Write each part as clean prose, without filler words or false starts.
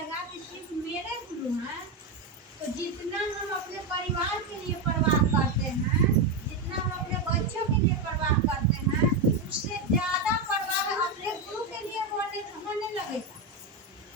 लगेगा कि सिर्फ मेरे गुरु हैं, तो जितना हम अपने परिवार के लिए परवाह करते हैं, जितना हम अपने बच्चों के लिए परवाह करते हैं, उससे ज्यादा परवाह अपने गुरु के लिए होने लगेगा।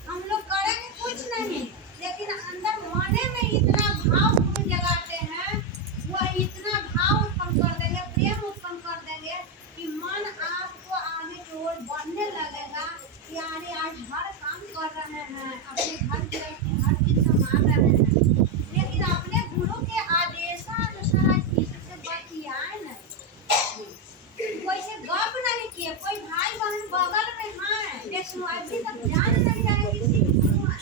हम लोग करेंगे कुछ नहीं, लेकिन अंदर मने में इतना भाव गुरु जगाते हैं, वह इतना भाव उत्पन्न कर देंगे, प्रेम उत्पन्न कर देंगे कि मन आपको आगे की ओर बढ़ने लगेगा कि अरे आज हर काम कर रहे हैं, अपने घर की हर चीज संभाल रहे हैं, लेकिन अपने गुरु के आदेशानुसार किसी से बतियाए नहीं, कोई से गप नहीं किए, कोई भाई बहन बगल में है लेकिन अभी तक जान नहीं रहे कि सिर्फ गुरु है,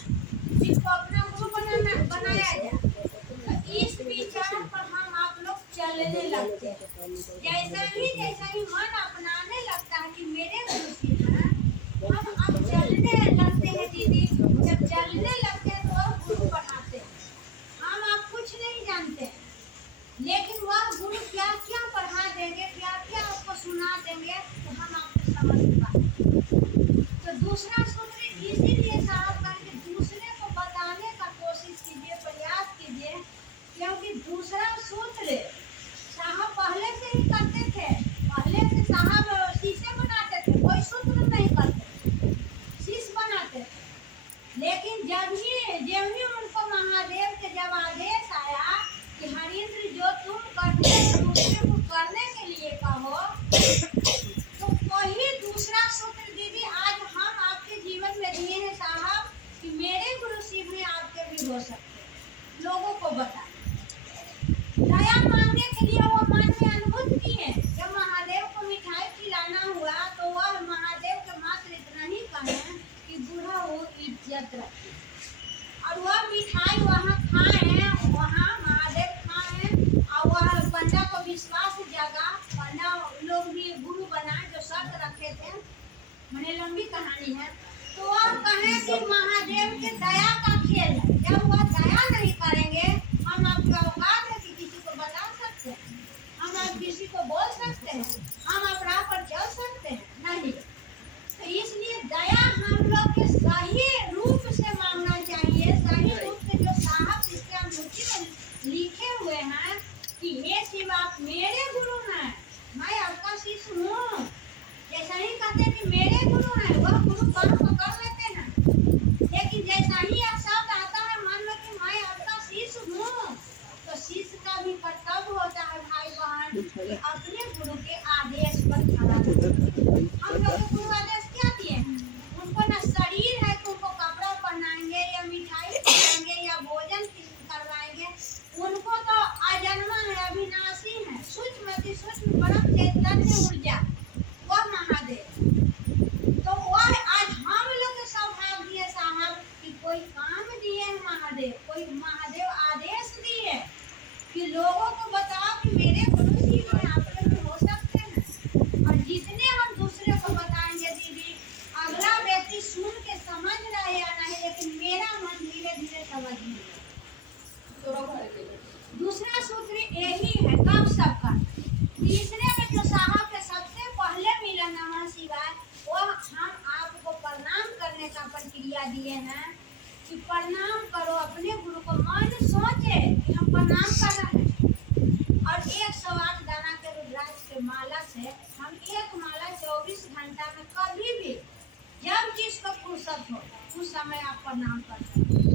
जिसको अपना गुरु बनाया जाए। तो इस विचार पर हम आप लोग चलने लगते हैं। जैसा ही मन अपनाने लगता है कि मेरे गुरु सिर्फ हैं, हम अब चलने लगते हैं दीदी। जब चलने लगते हैं तो वह गुरु पढ़ाते हैं, हम आप कुछ नहीं जानते, लेकिन वह गुरु क्या क्या पढ़ा देंगे, क्या क्या आपको सुना देंगे, तो हम आपको समझ पाएंगे। तो दूसरा सूत्र इसीलिए साहब कहा कि दूसरे को बताने का कोशिश कीजिए, प्रयास कीजिए, क्योंकि दूसरा सूत्र साहब पहले से ही करते थे, पहले से साहब शीशे बनाते थे, कोई सूत्र नहीं करते, शीश बनाते थे। लेकिन जब ही उनको महादेव के जब आदेश आया कि हरिंद्र जो तुम करते हो दूसरे को करने के लिए कहो, तो वही दूसरा सूत्र दीदी आज हम आपके जीवन में दिए हैं साहब कि मेरे गुरु शिव में आपके भी हो सकते, लोगों को बता दया मांगने के लिए वो मन में अनुभूत किए। जब महादेव को मिठाई खिलाना हुआ तो वह महादेव के मात्र इतना ही कहे कि बूढ़ा हो इज्जत रखे, और वह मिठाई वहाँ खाए, वहाँ महादेव खाए, और वह पंडा को विश्वास जगा, पंडा लोग भी गुरु बनाए जो शर्त रखे थे, मैंने लंबी कहानी है। तो वह कहे कि महादेव के दया का खेल है, जब वह दया नहीं करेंगे, हम आपका औकात है कि किसी को बता सकते हैं, हम आप किसी को बोल सकते हैं, हम अपना पर चल सकते हैं नहीं। तो इसलिए दया हम लोग के सही रूप से मांगना चाहिए, सही रूप से जो साहब इसके अनुसूची में लिखे हुए हैं कि हे शिव आप मेरे गुरु हैं, मैं आपका शिष्य हूँ। जैसा ही कहते हैं कि मेरे गुरु हैं, वह गुरु काम को कर लेते हैं, लेकिन जैसा ही यह शब्द आता है मन में कि मैं आपका शिष्य हूँ, तो शिष्य का भी कर्तव्य होता है भाई बहन अपने गुरु के आदेश पर खड़ा रहना। हम लोग गुरु आदेश क्या दिए हैं? उनको ना शरीर है कि उनको कपड़ा पहनाएंगे या मिठाई खिलाएंगे या भोजन करवाएंगे, उनको तो अजन्मा है, अविनाशी है, सूक्ष्म परम चैतन्य ऊर्जा वह महादेव। तो वह आज हम लोग के सौभाग्य दिए साहब कि कोई काम दिए हैं महादेव, कोई महादेव आदेश दिए कि लोगों को बताओ कि मेरे गुरु शिव में आप लोग हो सकते हैं। और जितने हम दूसरे को बताएंगे दीदी, अगला व्यक्ति सुन के समझ रहा है या नहीं, लेकिन मेरा मन धीरे धीरे समझ लेगा। दूसरा सूत्र यही है कब सबका। तीसरे में जो साहब के सबसे पहले मिला नमः शिवाय, वह हम आपको प्रणाम करने का प्रक्रिया दिए हैं कि प्रणाम करो अपने गुरु को, मन सोचे कि हम प्रणाम कर रहे हैं। और 108 दाना के रुद्राक्ष के माला से हम एक माला 24 घंटा में कभी भी जब जिसको फुर्सत हो उस समय आप प्रणाम कर सकते हैं।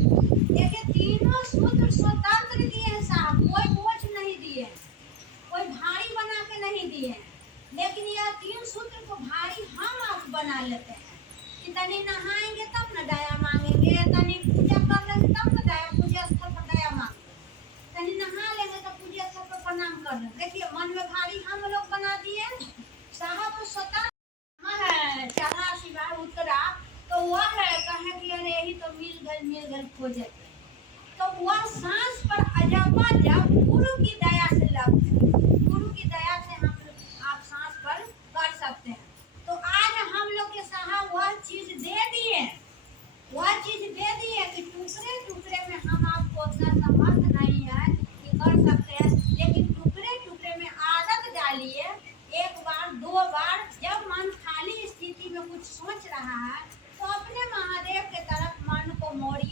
देखिए तीनों सूत्र स्वतंत्र दिए हैं साहब, कोई बोझ नहीं दिए, कोई भारी बना के नहीं दिए, लेकिन यह तीन सूत्र को भारी हम आप बना लेते हैं कि तनी नहाएंगे तब न दया मांगेंगे, तनी पूजा कर लेंगे तब न दया, पूजा स्थल पर दया मांगेंगे, तनी नहा लेंगे तो पूजा स्थल पर प्रणाम कर लेंगे। देखिए मन में भारी हम लोग बना दिए साहब। स्वतः है चढ़ा शिवाय उतरा तो वह है कहे कि अरे यही तो मिल गए खोजे, तो वह सांस पर अजबा जब गुरु की दया से लगते हैं, गुरु की दया से हम आप सांस पर कर सकते हैं। तो आज हम लोग के साहब वह चीज दे दिए कि टुकड़े टुकड़े में हम आपको उतना समर्थ नहीं है कि कर सकते हैं, लेकिन टुकड़े टुकड़े में आदत डालिए। एक बार दो बार जब मन खाली स्थिति में कुछ सोच रहा है तो अपने महादेव के तरफ मन को मोड़िए।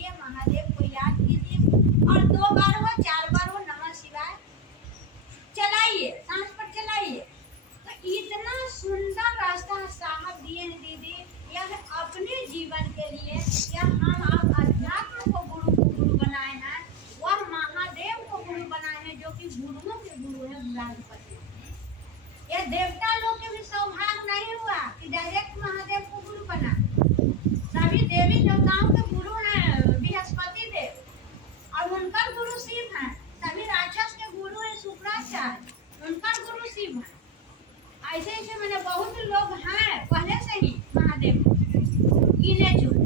गिने चुने।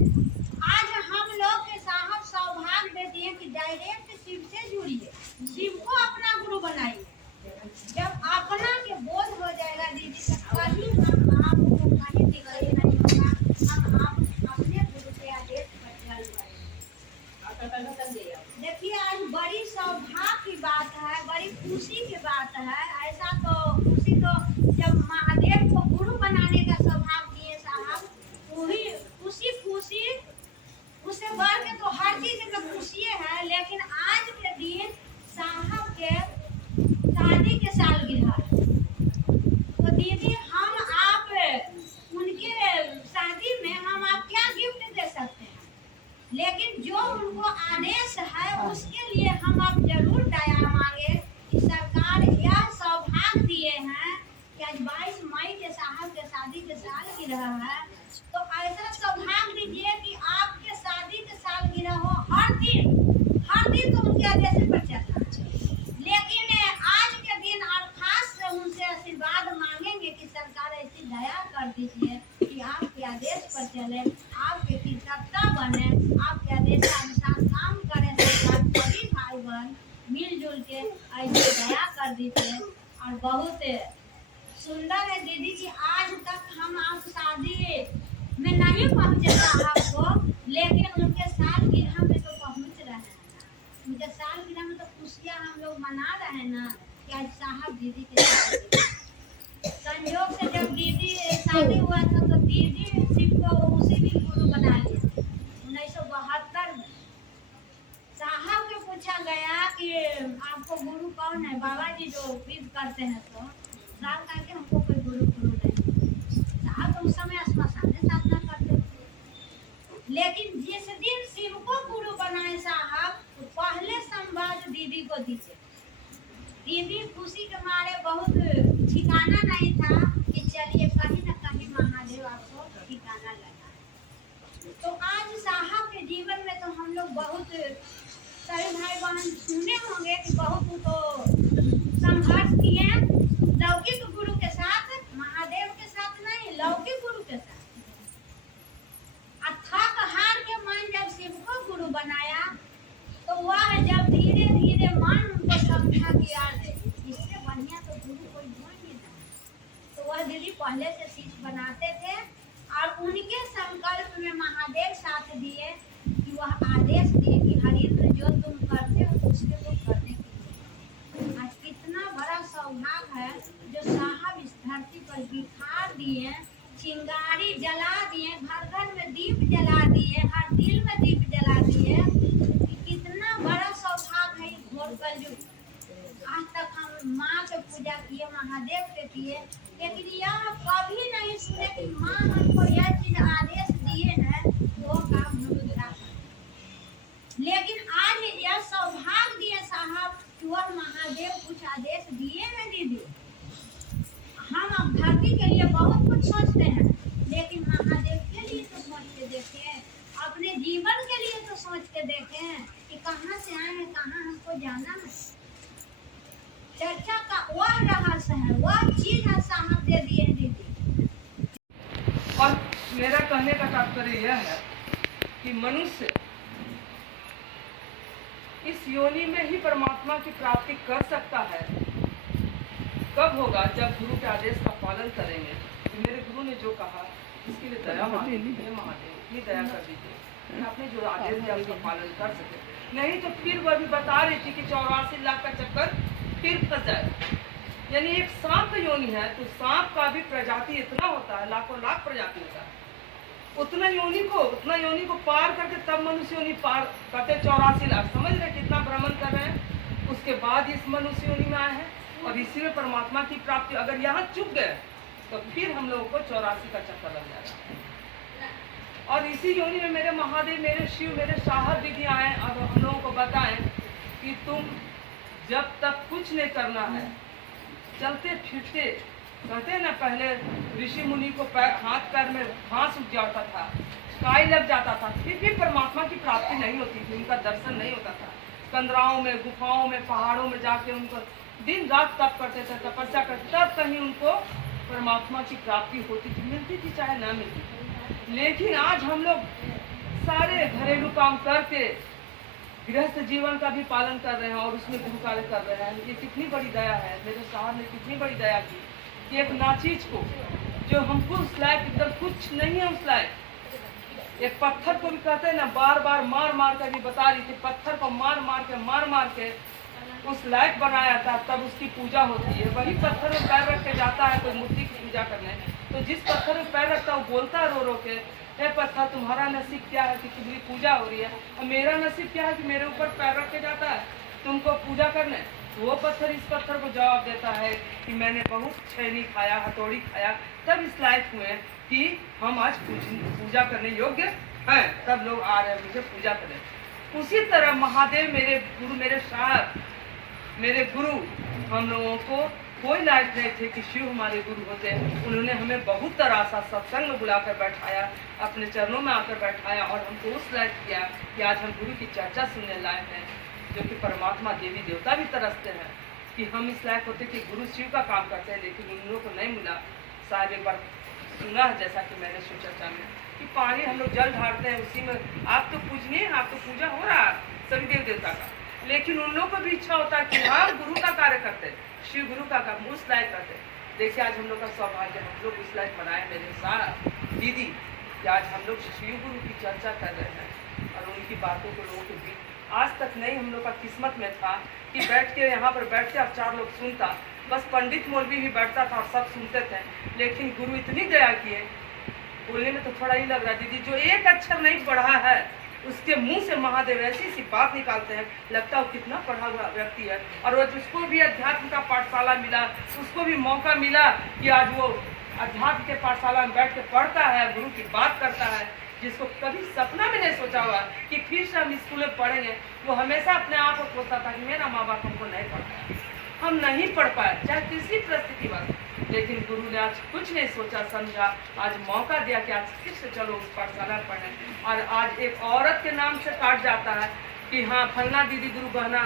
आज हम लोग के साहब सौभाग्य दे दिए कि डायरेक्ट शिव से जुड़िए, शिव को अपना गुरु बनाइए। जब अपना के बोध हो जाएगा दीदी तो कभी हम आपको कहीं दिखाई नहीं होगा, हम आप अपने गुरु के आदेश पर चल पड़ेंगे। देखिए आज बड़ी सौभाग्य की बात है, बड़ी खुशी की बात है। ऐसा तो खुशी तो जब महादेव को गुरु बनाने का सौभाग्य दिए साहब, वही खुशी खुशी उससे बढ़ के तो हर चीज में खुशी है। लेकिन आज के दिन साहब के शादी के सालगिरह है, तो दीदी हम आप उनके शादी में हम आप क्या गिफ्ट दे सकते हैं, लेकिन जो उनको आदेश है उसके लिए हम आप जरूर दया मांगे कि सरकार यह सौभाग्य दिए हैं कि आज 22 मई के साहब के शादी के सालगिरह है, तो ऐसा सौभाग्य दीजिए कि आपके शादी के सालगिरह हो हर दिन तो उनके आदेश पर चलना। लेकिन आज के दिन और खास से उनसे आशीर्वाद मांगेंगे कि सरकार ऐसी दया कर दीजिए कि आपके आदेश पर चले, आपके कृतज्ञता बने, आपके आदेश के अनुसार काम करें। सरकार सभी भाई बहन मिलजुल के ऐसी दया कर दीजिए। और बहुत सुंदर है दीदी जी, आज तक हम आप शादी में नहीं पहुँचे साहब को, लेकिन उनके सालगिरह में तो पहुँच रहे हैं। उनके सालगिरह में तो खुशियाँ हम लोग मना रहे हैं ना कि आज साहब दीदी के संयोग से जब दीदी शादी हुआ था तो दीदी शिव को उसी दिन गुरु बना लिया 1972 में। साहब के पूछा गया कि आपको गुरु कौन है, बाबा जी जो विध करते हैं, तो साहब कहा कि हमको कोई गुरु नहीं। साहब तो उस समय श्मशान में साधना करते थे। लेकिन जिस दिन शिव को गुरु बनाए साहब, तो पहले संवाद दीदी को दीजिए। दीदी खुशी के मारे बहुत ठिकाना नहीं था कि चलिए कहीं न कहीं महादेव आपको ठिकाना लगा। तो आज साहब के जीवन में तो हम लोग बहुत सभी भाई बहन सुने होंगे कि बहुत तो संघर्ष किए लौकिक गुरु के साथ, महादेव के साथ नहीं, लौकिक गुरु के साथ। थक हार के मन जब शिव को गुरु बनाया तो वह जब धीरे धीरे मन उनको समझा कि यार इससे बढ़िया तो गुरु कोई हो नहीं था, तो वह दीदी पहले से चीज बनाते थे और उनके संकल्प में महादेव साथ दिए कि वह आदेश दिए कि हरिंद्र जो तुम करते हो उसके तो करने के लिए। आज कितना बड़ा सौभाग्य है जो साहब इस धरती पर बिखार दिए, चिंगारी जला दिए, घर घर में दीप जला दिए, हर दिल में दीप जला दिए। कितना बड़ा सौभाग्य है घोर कलयुग। आज तक हम माँ के पूजा किए, महादेव के किए, लेकिन यह कभी नहीं सुने कि माँ हमको यह चीज आदेश दिए हैं वो काम हम पूरा करें। लेकिन आज यह सौभाग्य दिए साहब कि वह महादेव कुछ आदेश दिए हैं दीदी। हम अब धरती के लिए बहुत कुछ सोचते हैं, लेकिन महादेव के लिए तो सोच के देखें, अपने जीवन के लिए तो सोच के देखें कि कहाँ से आए हैं, कहाँ हमको जाना है। चर्चा का वह रहस्य है, वह चीज है साहब दे दिए दीदी। और मेरा कहने का तात्पर्य यह है कि मनुष्य इस योनि में ही परमात्मा की प्राप्ति कर सकता है। कब होगा? जब गुरु के आदेश का पालन करेंगे। तो मेरे गुरु ने जो कहा इसके लिए दया मांगी, महादेव ये दया कर दीजिए, आपने जो आदेश दिया उसका पालन कर सके। नहीं तो फिर वह भी बता रही थी कि 84 लाख का चक्कर फिर फंस जाए। यानी एक सांप का योनि है तो सांप का भी प्रजाति इतना होता है, लाखों लाख प्रजाति होता है। उतना योनि को पार करके तब मनुष्य योनि पार करते 84 लाख। समझ रहे कितना भ्रमण कर रहे हैं, उसके बाद इस मनुष्य योनि में आए हैं और इसी में परमात्मा की प्राप्ति। अगर यहाँ चुक गए तो फिर हम लोगों को 84 का चक्कर लग जाएगा। और इसी योनि में मेरे महादेव, मेरे शिव, मेरे साहब दीदी आए और हम लोगों को बताएं कि तुम जब तक कुछ नहीं करना है, चलते फिरते कहते हैं ना, पहले ऋषि मुनि को हाथ पैर में घास उग जाता था, काई लग जाता था, फिर भी परमात्मा की प्राप्ति नहीं होती थी, उनका दर्शन नहीं होता था। कंदराओं में, गुफाओं में, पहाड़ों में जाके उनको दिन रात तप करते थे, तपस्या करते, तब कहीं उनको परमात्मा की प्राप्ति होती थी, मिलती थी चाहे ना मिलती थी। लेकिन आज हम लोग सारे घरेलू काम करके गृहस्थ जीवन का भी पालन कर रहे हैं और उसमें गुरु कार्य कर रहे हैं। ये कितनी बड़ी दया है, मेरे साहब ने कितनी बड़ी दया की कि एक नाचीज को जो हमको उस लायक एकदम कुछ नहीं है उस लायक, एक पत्थर को भी कहते हैं ना, बार बार मार मार कर भी बता रही थी, पत्थर को मार मार के उस लायक बनाया था, तब उसकी पूजा होती है। वही पत्थर में पैर रख के जाता है कोई मूर्ति की पूजा करने, तो जिस पत्थर में पैर रखता है वो बोलता है रो रो के, हे पत्थर तुम्हारा नसीब क्या है कि तुम्हारी पूजा हो रही है, और मेरा नसीब क्या है कि मेरे ऊपर पैर रख के जाता है तुमको पूजा करने। वो पत्थर इस पत्थर को जवाब देता है कि मैंने बहुत छेनी खाया, हथौड़ी खाया, तब इस लायक हुए कि हम आज पूजा करने योग्य हैं, तब लोग आ रहे हैं मुझे पूजा करें। उसी तरह महादेव मेरे गुरु, मेरे साहब, मेरे गुरु, हम लोगों को कोई लायक नहीं थे कि शिव हमारे गुरु होते। उन्होंने हमें बहुत तरह सा सत्संग में बुलाकर बैठाया, अपने चरणों में आकर बैठाया और हमको उस लायक किया कि आज हम गुरु की चर्चा सुनने लायक हैं, जो कि परमात्मा देवी देवता भी तरसते हैं कि हम इस लायक होते कि गुरु शिव का काम करते हैं, लेकिन उन लोगों को नहीं मिला। साहब एक बार सुना है, जैसा कि मैंने शिव चर्चा में, कि पानी हम लोग जल ढालते हैं, उसी में आप तो पूजनीय, आप तो पूजा हो रहा है सभी देव देवता का, लेकिन उन लोगों को भी इच्छा होता है कि हाँ गुरु का कार्य करते, शिव गुरु का काम उस लायक करते। देखिए आज हम लोग का सौभाग्य, हम लोग उस लायक बनाए मेरे साथ दीदी कि आज हम लोग शिव गुरु की चर्चा कर रहे हैं और उनकी बातों को लोगों के बीच आज तक नहीं हम लोग का किस्मत में था कि बैठ के यहाँ पर बैठ के अब 4 लोग सुनता, बस पंडित मौलवी भी बैठता था और सब सुनते थे, लेकिन गुरु इतनी दया किए। बोलने में तो थोड़ा ही लग रहा है दीदी, जो एक अक्षर नहीं पढ़ा है उसके मुंह से महादेव ऐसी सी बात निकालते हैं, लगता है वो कितना पढ़ा हुआ व्यक्ति है। और वो जिसको भी अध्यात्म का पाठशाला मिला, उसको भी मौका मिला कि आज वो अध्यात्म के पाठशाला में बैठ के पढ़ता है, गुरु की बात करता है, जिसको कभी सपना में नहीं सोचा हुआ कि फिर से हम स्कूल में पढ़ेंगे। वो हमेशा अपने आप को सोचता था कि मेरा माँ बाप हमको नहीं पढ़ाया, हम नहीं पढ़ पाए चाहे किसी परिस्थिति में, लेकिन गुरु ने आज कुछ नहीं सोचा समझा, आज मौका दिया कि आज फिर से चलो उस पाठशाला पढ़ें। और आज एक औरत के नाम से काट जाता है कि हाँ फलना दीदी गुरु बहना,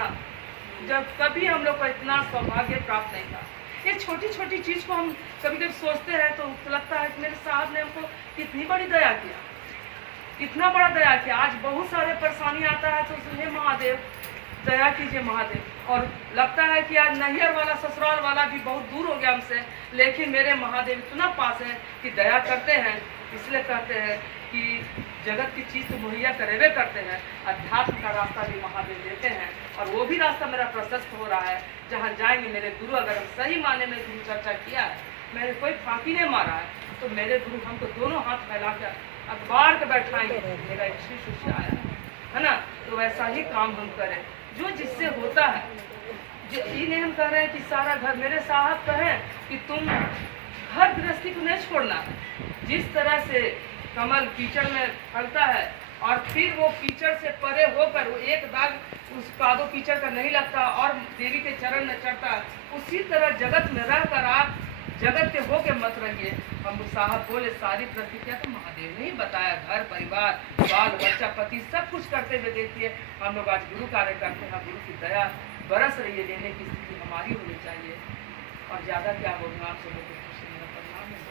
जब कभी हम लोग को इतना सौभाग्य प्राप्त नहीं था। ये छोटी छोटी चीज़ को हम कभी कभी सोचते हैं तो लगता है कि मेरे साहब ने हमको कितनी बड़ी दया किया, कितना बड़ा दया किया। आज बहुत सारे परेशानी आता है तो सुनिए महादेव दया कीजिए महादेव, और लगता है कि आज नैहर वाला ससुराल वाला भी बहुत दूर हो गया हमसे, लेकिन मेरे महादेव इतना पास है कि दया करते हैं। इसलिए कहते हैं कि जगत की चीज़ तो मुहैया करेवे करते हैं, अध्यात्म का रास्ता भी महादेव देते हैं, और वो भी रास्ता मेरा प्रशस्त हो रहा है। जहाँ जाएंगे मेरे गुरु, अगर हम सही माने में गुरु चर्चा किया है, मैंने कोई फांकी नहीं मारा है, तो मेरे गुरु हमको दोनों हाथ फैला कर अखबार के बैठाएंगे, मेरा एक शिष्य आया है ना, तो वैसा ही काम हम करें जो जिससे होता है। ये नहीं हम कह रहे हैं कि सारा घर, मेरे साहब कहें कि तुम घर गृहस्थी को नहीं छोड़ना। जिस तरह से कमल कीचड़ में फलता है और फिर वो कीचड़ से परे होकर वो एक दाग उस कादो कीचड़ का नहीं लगता और देवी के चरण में चढ़ता है, उसी तरह जगत में रहकर आप जगत के होके मत रहिए। हम साहब बोले सारी प्रतिक्रिया तो महादेव ने ही बताया, घर परिवार बाल बच्चा पति सब कुछ करते हुए देखिए हम लोग आज गुरु कार्य करते हैं। गुरु की दया बरस रही है, लेने की स्थिति हमारी होनी चाहिए, और ज़्यादा क्या होगा आप सब लोग को खुशी मेरा परिणाम है।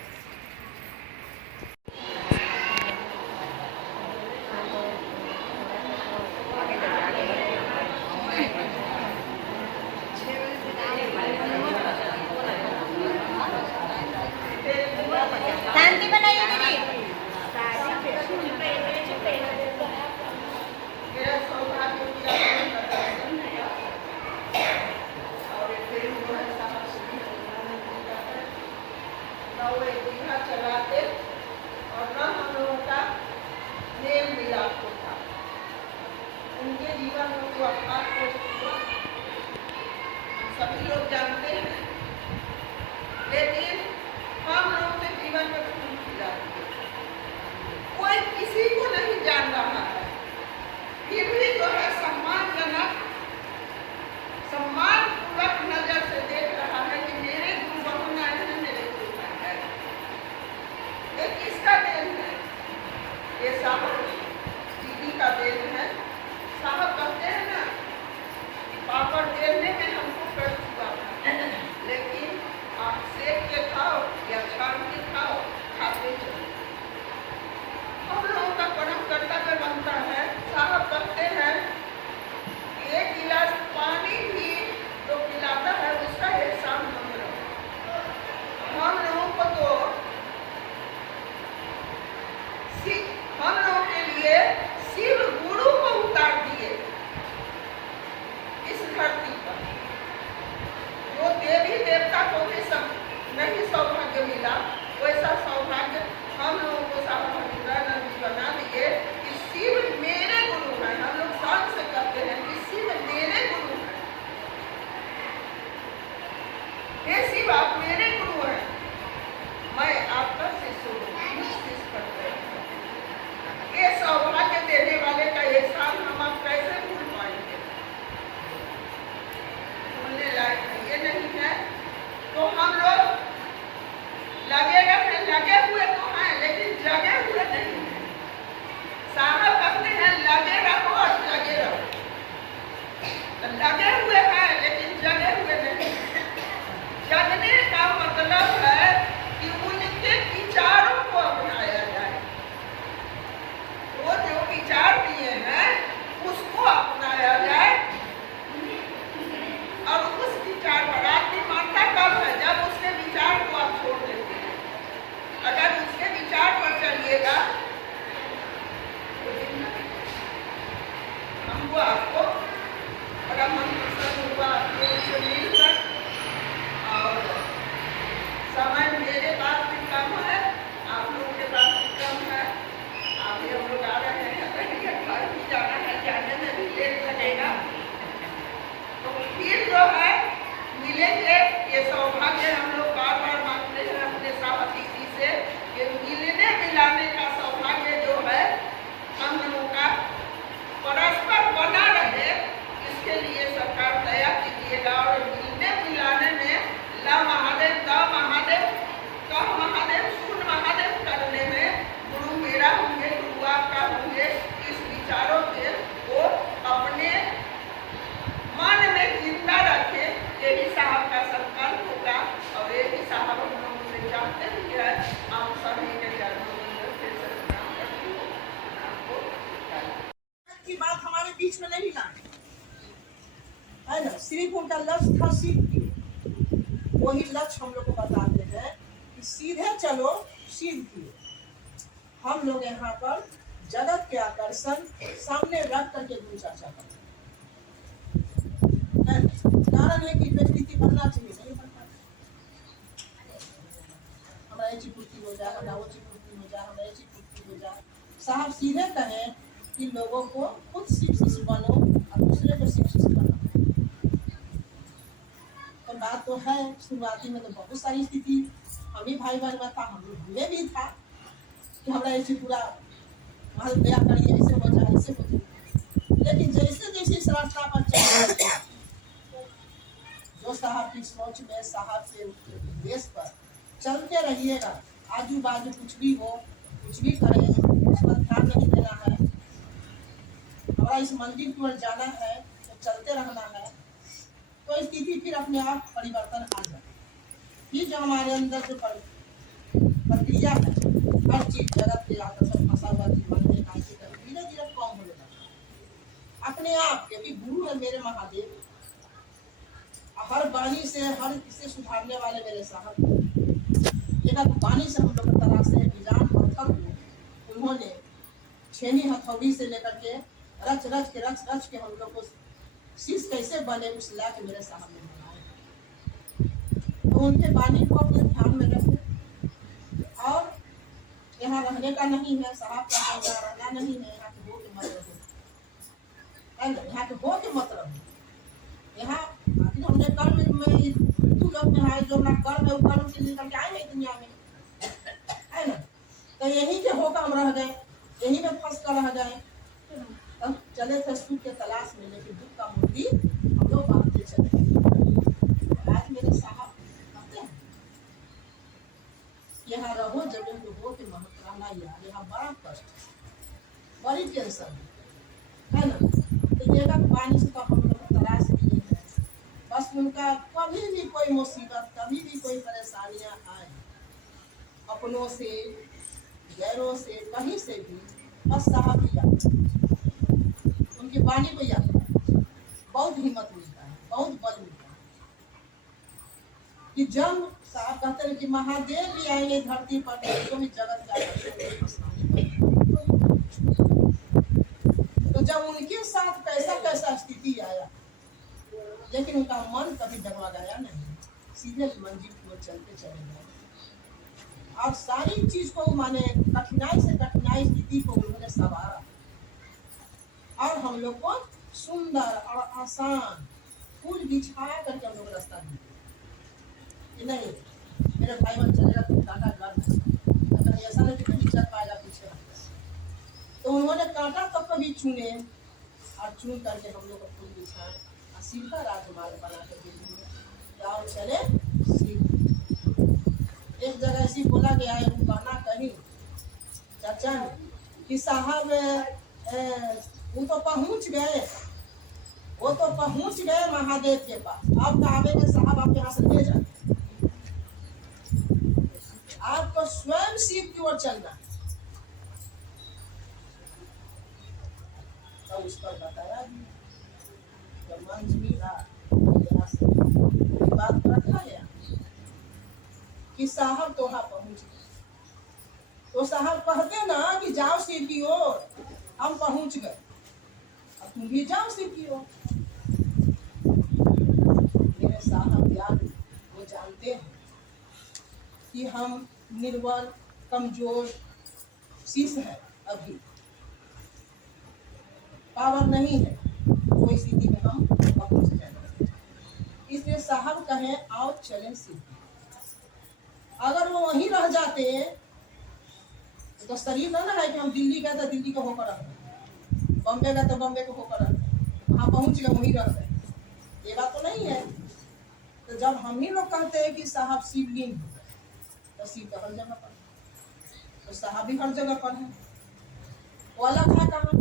शांति बनाइए दीदी। चलाते और न हम लोगों का प्रेम मिलाप होता, उनके जीवन में वो अर्थात सभी लोग जानते हैं, लेकिन हम लोग के जीवन में फूल खिला कोई किसी को नहीं जान रहा है, फिर भी जो है सम्मानजनक सम्मान पूर्वक नजर से देख रहा है कि मेरे गुरु बहुना है, मेरे गुरु है। ये किसका देन है? ये साहब दीदी का देन है। साहब कहते हैं ना कि पापड़ बेलने में हमको कष्ट हुआ था, लेकिन आप सेक के खा नहीं है, आप सभी के चरणों में फिर से प्रणाम करती हूँ। आपको की बात हमारे बीच में नहीं लाए, है ना। सिर्फ उनका लक्ष्य था सीधी, वही लक्ष्य हम लोग को बताते हैं कि सीधे चलो सीधी। हम लोग यहाँ पर जगत के आकर्षण सामने रख करके गुरु चर्चा करते हैं। कारण है कि व्यक्ति बनना चाहिए, नहीं बन पाता। हमारा ये चीज पूर्ति हो जाए, हमारा वो चीज पूर्ति हो जाए, हमारा ये चीज पूर्ति हो जाए। साहब सीधे कहें कि लोगों को खुद शिक्षित बनो और दूसरे को शिक्षित बनो। तो बात तो है, शुरुआती में तो बहुत सारी स्थिति हम ही भाई बहन में था, हमें भी था कि हमारा ये चीज पूरा महल दया करिए, ऐसे हो जाए, ऐसे हो जाए। लेकिन जैसे जैसे इस रास्ता पर चल रहे, जो साहब की सोच में, साहब के उपदेश पर चलते रहिएगा। आजू बाजू कुछ भी हो, कुछ भी करें, उस पर ध्यान नहीं देना है। हमारा इस मंदिर की ओर जाना है तो चलते रहना है, तो स्थिति फिर अपने आप परिवर्तन आ जाए। ये जो हमारे अंदर जो प्रक्रिया है, हर चीज जगत के आकर्षण फंसा हुआ जीवन में धीरे धीरे कम होने लगा अपने आप के। भी गुरु है मेरे महादेव, हर वाणी से हर किसे सुधारने वाले मेरे साहब। एक वाणी से हम लोग तरह से विजान पत्थर को उन्होंने छेनी हथौड़ी से लेकर के रच रच के हम लोग को शीश कैसे बने उस लायक मेरे साहब ने बनाए। तो उनके वाणी को अपने ध्यान में रखें। और यहाँ रहने का नहीं है, साहब का रहना नहीं है, यहाँ के हो के मत रहो, यहाँ के हो के मत रहो। यहाँ आखिर हमने कर्म में तू लोग में है, जो अपना कर्म है वो कर्म के लिए करके आए नहीं दुनिया में, है ना। तो यही के होकर हम रह गए, यही में फंस कर रह गए। अब चले थे सुख के तलाश में, लेकिन दुख का मूर्ति हम लोग बांधते चले। आज मेरे साहब कहते हैं यहाँ रहो जगह में हो के महत्व रहना यार, यहाँ बड़ा कष्ट, बड़ी टेंशन है ना। तो ये पानी से तो हम लोग तलाश किए हैं, बस उनका कभी भी कोई मुसीबत, कभी भी कोई परेशानियां आए, अपनों से गैरों से कहीं से भी, बस साहब ही याद, उनकी वाणी को याद, बहुत हिम्मत मिलता है, बहुत बल मिलता है। कि जब साहब कहते हैं कि महादेव भी आएंगे धरती पर तो भी जगत का, तो जब उनके साथ कैसा कैसा स्थिति आया, लेकिन उनका मन कभी डगमगाया नहीं, सीधे मंजिल की ओर चलते चले गए। और सारी चीज को माने कठिनाई से कठिनाई स्थिति को उन्होंने संवारा और हम लोग को सुंदर और आसान फूल बिछा करके हम लोग रास्ता दिए। नहीं मेरे भाई बहन चलेगा तो कांटा गर्म है, ऐसा नहीं कि नहीं चल पाएगा पीछे। तो उन्होंने कांटा तक कभी चुने और चुन करके हम लोग को फूल बिछाए, सीधा राजमार्ग बना कर दिए। और चले एक जगह ऐसी बोला गया है, कहना कहीं चाचा कि साहब वो तो पहुंच गए, वो तो पहुंच गए महादेव के पास, अब कहावेंगे साहब आप यहाँ से ले जाए, आपको स्वयं शिव की ओर चलना। तो उस पर बताया जब मंच मिला बात रखा गया कि साहब तो वहां पहुंच गए। तो साहब कहते ना कि जाओ शिव की ओर, हम पहुंच गए, अब तुम भी जाओ शिव की ओर। मेरे साहब याद वो जानते हैं कि हम निर्बल कमजोर शिष्य है, अभी पावर नहीं है, कोई स्थिति में हम पहुंच जाएंगे। इसलिए साहब कहें आओ चले शिव। अगर वो वहीं रह जाते तो शरीर ना है कि हम दिल्ली गए तो दिल्ली को होकर रह गए, बॉम्बे गए तो बॉम्बे को होकर रह गए, वहाँ पहुँच गए वहीं रह गए, ये बात तो नहीं है। तो जब हम ही लोग कहते हैं कि साहब शिवलिंग तो शिव तो हर जगह पर, तो साहब भी हर जगह पर है, वो अलग है कहाँ।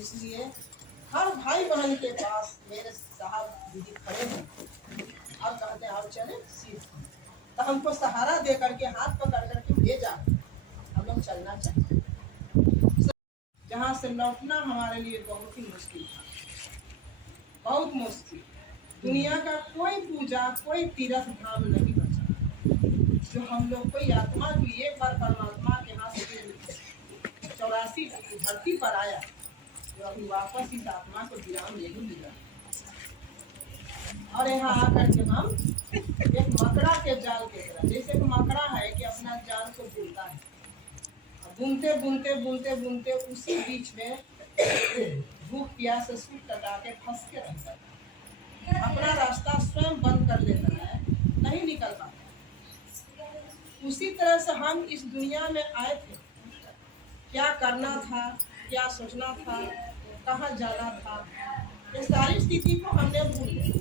इसलिए हर भाई बहन के पास मेरे साहब दीदी खड़े हैं, और कहते हैं आओ चले सीख। तो हमको सहारा दे करके हाथ पकड़ करके भेजा, हम लोग चलना चाहते। जहाँ से लौटना हमारे लिए बहुत ही मुश्किल था, बहुत मुश्किल। दुनिया का कोई पूजा, कोई तीर्थ धाम नहीं बचा जो हम लोग कोई आत्मा की एक बार परमात्मा के हाथ से 84 धरती पर आया, जो अभी वापस इस आत्मा को विराम नहीं मिला। और यहाँ आकर के हम एक मकड़ा के जाल के तरह, जैसे एक मकड़ा है कि अपना जाल को बुनता है, बुनते बुनते बुनते बुनते उसी बीच में भूख प्यास से सूख कटा के फंस के रहता है, अपना रास्ता स्वयं बंद कर लेता है, नहीं निकल पाता। उसी तरह से हम इस दुनिया में आए थे, क्या करना था, क्या सोचना था, कहाँ जाना था, ये सारी स्थिति को हमने भूल गए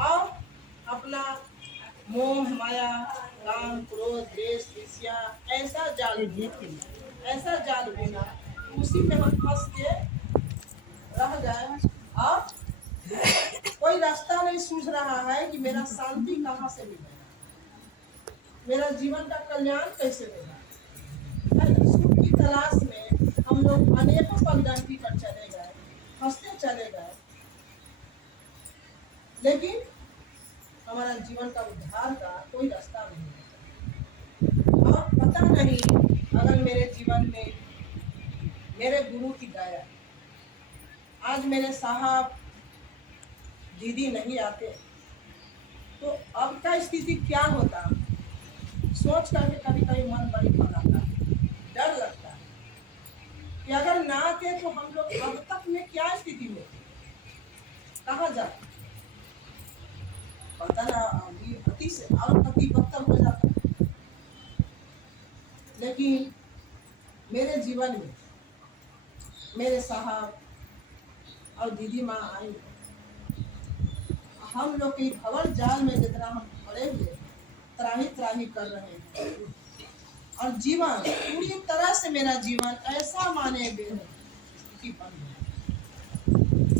और अपना मोह माया काम क्रोध द्वेष ईर्ष्या ऐसा जाल बुना, उसी में हम फंस के रह जाए और कोई रास्ता नहीं सूझ रहा है कि मेरा शांति कहाँ से मिलेगा, मेरा जीवन का कल्याण कैसे होगा। सुख की तलाश में हम लोग अनेकों पगडंडी पर चले गए, हंसते चले गए, लेकिन हमारा जीवन का उद्धार का कोई रास्ता नहीं। और पता नहीं अगर मेरे जीवन में मेरे गुरु की दया, आज मेरे साहब दीदी नहीं आते तो अब का स्थिति क्या होता, सोच करके कभी कभी मन बड़ी घबराता है, डर लगता है कि अगर ना आते तो हम लोग अब तक में क्या स्थिति में, कहाँ जाते, पता ना अति से और अति बदतर हो जाता है। लेकिन मेरे जीवन में मेरे साहब और दीदी माँ आई, हम लोग की भंवर जाल में जितना हम पड़े हुए त्राही त्राही कर रहे हैं, और जीवन पूरी तरह से मेरा जीवन ऐसा माने स्थिति बन गया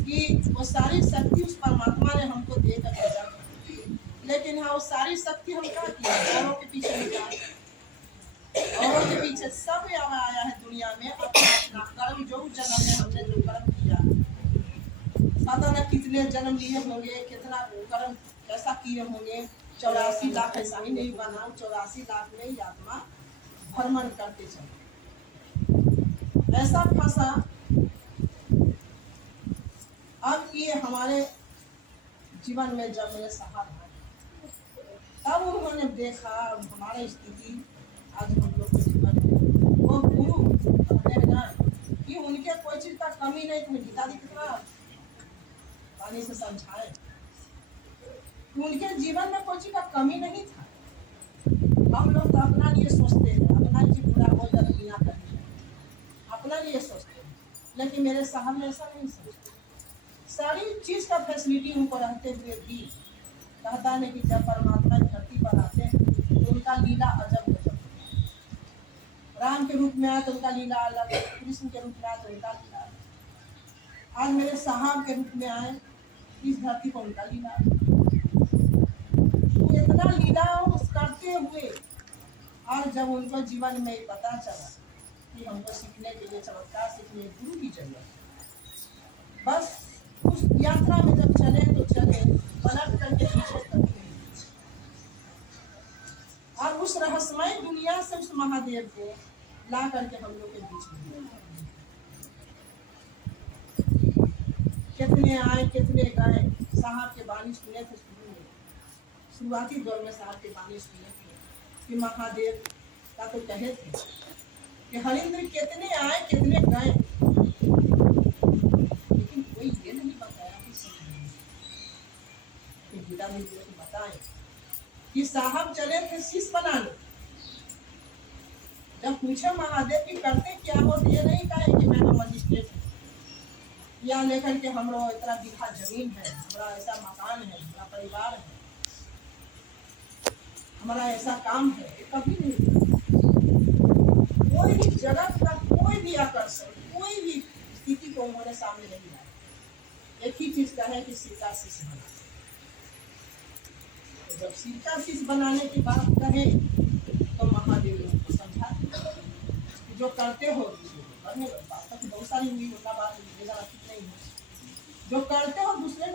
कि वो सारी शक्ति उस परमात्मा ने हमको दे कर भेजा, लेकिन हाँ वो सारी शक्ति हम क्या किया, औरों के पीछे निकाल, औरों के पीछे सब आया है दुनिया में अपना अपना कर्म, जो जन्म में हमने जो कर्म किया, पता न कितने जन्म लिए होंगे, कितना कर्म कैसा किए होंगे, 84 लाख ऐसा ही नहीं बना, 84 लाख में ही आत्मा भ्रमण करते चले, ऐसा फंसा। अब ये हमारे जीवन में जब मेरे साहब आए, तब उन्होंने देखा हमारी स्थिति, आज हम लोग के जीवन में वो गुरु कहते ना कि उनके कोई चीज का कमी नहीं थी, गीता दी कितना पानी से समझाए, उनके जीवन में कोई चीज का कमी नहीं था। हम लोग तो अपना लिए सोचते हैं, अपना चीज पूरा हो जाए दुनिया करनी है, अपना लिए सोचते हैं, लेकिन मेरे साहब ने ऐसा नहीं सोचते। सारी चीज का फैसिलिटी उनको रहते हुए भी कहता नहीं कि जब परमात्मा धरती पर आते हैं तो उनका लीला अजब गजब, राम के रूप में आए तो उनका लीला अलग, कृष्ण के रूप में आए तो उनका लीला अलग, आज मेरे साहब के रूप में आए इस धरती पर उनका लीला, तो इतना लीला करते हुए, और जब उनको जीवन में पता चला कि हमको सीखने के लिए, चमत्कार सीखने गुरु की जरूरत, बस उस यात्रा में जब चले तो चले, पलट करके पीछे करते, और उस रहस्यमय दुनिया से उस महादेव को ला करके हम लोग के बीच में, कितने आए कितने गए, साहब के बानी सुने थे, शुरुआती दौर में साहब के बानी सुने थे कि महादेव का तो कहे थे कि हरिंद्र कितने आए कितने गए, लेकिन कोई ये नहीं बताया कि गीता में बताए कि साहब चले थे शिष्य बनाने, जब पूछे महादेव की करते क्या हो, ये नहीं कहे कि मैं मजिस्ट्रेट हूँ, या लेकर के हम लोग इतना बीघा जमीन है, हमारा ऐसा मकान है, हमारा परिवार है, हमारा ऐसा काम है, कभी नहीं। कोई भी जगत का कोई भी आकर्षण, कोई भी स्थिति को उन्होंने सामने नहीं लाया, एक ही चीज का है कि सीता शिष्य बना, जब शिक्षाशीष बनाने की बात कहे तो महादेव लोगों को समझा कि जो करते हो दूसरे को करने दो। बात तो बहुत सारी हुई, उनका बात नहीं है, जो करते हो दूसरे